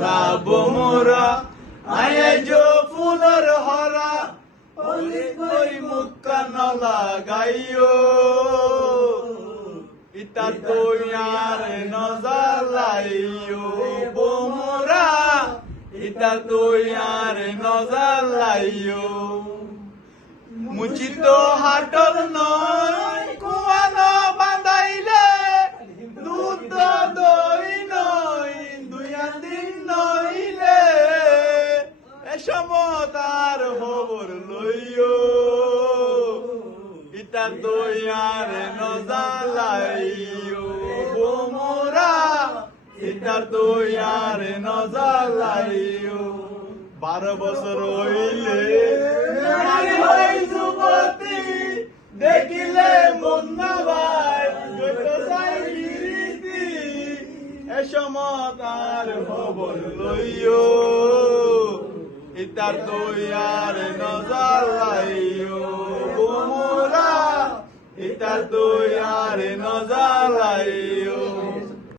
লাভ মোরা আয়ে যো ফুলর হরা হলি কই মুক্কা নলা গাইও ইতা তোয়ার নজালাইও বোমরা ইতা তোয়ার নজালাইও মুচিত হাটল নয় কুয়ানো বাঁধাইলে দুধ দই নয় দুইয়া দিন নইলে এসমতার খবর লইও ইতা দইয়ার নজালাইও বোমরা ইতা দইয়ার নজালাইও 12 বছর হইলে নারী হই যুবতী দেখিলে মন না ভাই গত যাই গিরিতি এসমতার খবর লইও ইতার দইয়ার নজালাইও বোমরা ইতার দইয়ার নজালাইও